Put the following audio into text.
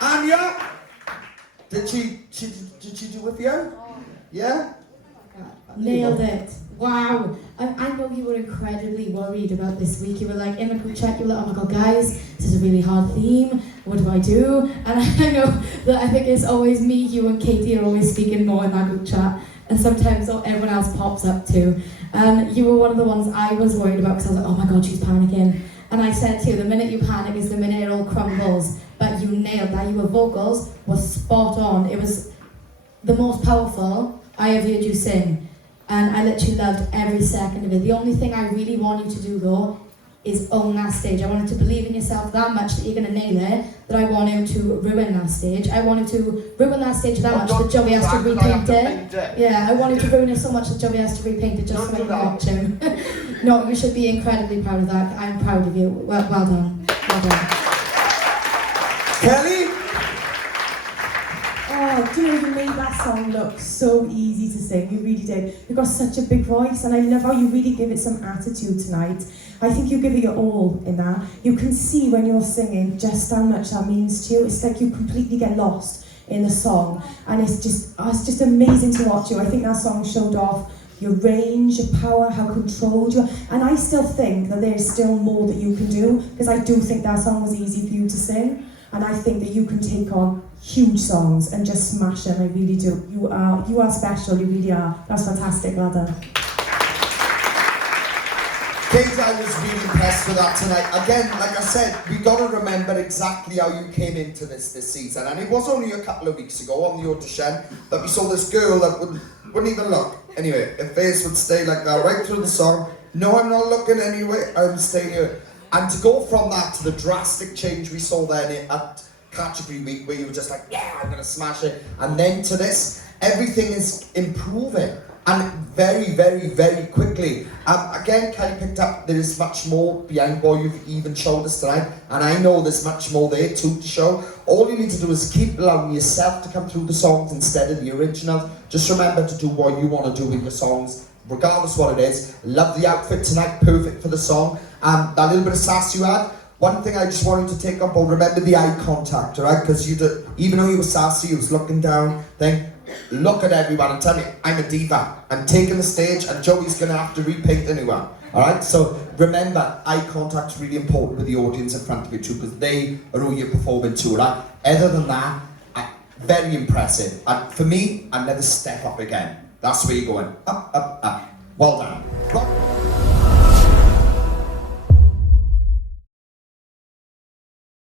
Anya, did she do it for you? Yeah? Nailed it. Wow. I know you were incredibly worried about this week. You were like, in the group chat, you were like, oh my god, guys, this is a really hard theme. What do I do? And I know that I think it's always me, you and Katie are always speaking more in that group chat. And sometimes everyone else pops up too. And you were one of the ones I was worried about because I was like, oh my god, she's panicking. And I said to you, the minute you panic is the minute it all crumbles. But you nailed that. Your vocals were spot on. It was the most powerful I ever heard you sing. And I literally loved every second of it. The only thing I really want you to do though is own that stage. I want you to believe in yourself that much that you're going to nail it, that I want you to ruin that stage. I want you to ruin that stage that much that Joey has to repaint it. Yeah, I want you to ruin it so much that Joey has to repaint it just so I can watch him. No, you should be incredibly proud of that. I'm proud of you. Well done. Well done. Kelly? Oh, do you know, you made that song look so easy to sing, you really did. You've got such a big voice and I love how you really give it some attitude tonight. I think you give it your all in that. You can see when you're singing just how much that means to you. It's like you completely get lost in the song and it's just amazing to watch you. I think that song showed off your range, your power, how controlled you are. And I still think that there's still more that you can do because I do think that song was easy for you to sing. And I think that you can take on huge songs and just smash them, I really do. You are special, you really are. That's fantastic, well done. Kate, I was really impressed with that tonight. Again, like I said, we got to remember exactly how you came into this season. And it was only a couple of weeks ago on the audition that we saw this girl that wouldn't even look. Anyway, her face would stay like that right through the song. No, I'm not looking anyway, I'm staying here. And to go from that to the drastic change we saw then at category week where you were just like, yeah, I'm gonna smash it. And then to this, everything is improving. And very, very, very quickly. Again, Kelly picked up there is much more behind what you've even showed us tonight. And I know there's much more there too to show. All you need to do is keep allowing yourself to come through the songs instead of the original. Just remember to do what you want to do with your songs, regardless what it is. Love the outfit tonight, perfect for the song. That little bit of sass you had. One thing I just wanted to take on board, remember the eye contact, alright? Because even though you were sassy, you was looking down, then look at everyone and tell me, I'm a diva. I'm taking the stage and Joey's going to have to repaint the new one. Alright, so remember, eye contact's really important with the audience in front of you too, because they are who you're performing to, right? Other than that, very impressive. For me, I'd never step up again. That's where you're going. Up, up, up. Well done.